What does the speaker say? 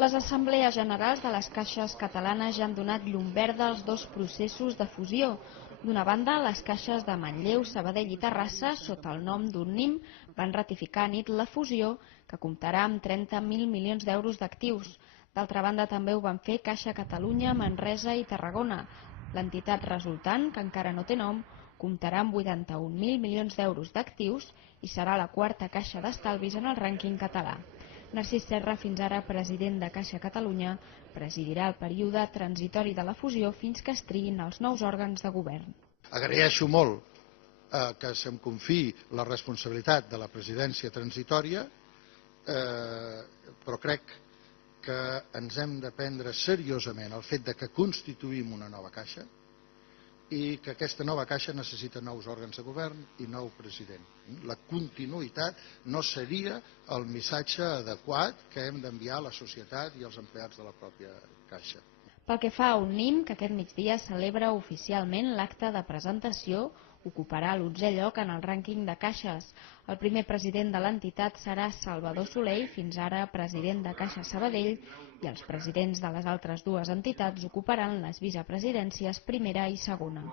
Les assemblees generals de les caixes catalanes ja han donat llum verda als dos processos de fusió. D'una banda, les caixes de Manlleu, Sabadell i Terrassa, sota el nom d'Unnim, van ratificar a nit la fusió, que comptarà amb 30.000 milions d'euros d'actius. D'altra banda, també ho van fer Caixa Catalunya, Manresa i Tarragona. L'entitat resultant, que encara no té nom, comptarà amb 81.000 milions d'euros d'actius i serà la quarta caixa d'estalvis en el rànquing català. Narcís Serra, fins ara president de Caixa Catalunya, presidirà el període transitori de la fusió fins que es triïn els nous òrgans de govern. Agraeixo molt que se'm confiï la responsabilitat de la presidència transitòria, però crec que ens hem de prendre seriosament el fet de que constituïm una nova caixa i que aquesta nova caixa necessita nous òrgans de govern i nou president. La continuïtat no seria el missatge adequat que hem d'enviar a la societat i als empleats de la pròpia caixa. Pel que fa a Unnim, que aquest migdia celebra oficialment l'acte de presentació, ocuparà l'11è lloc en el rànquing de caixes. El primer president de l'entitat serà Salvador Soler, fins ara president de Caixa Sabadell, i els presidents de les altres dues entitats ocuparan les vicepresidències primera i segona.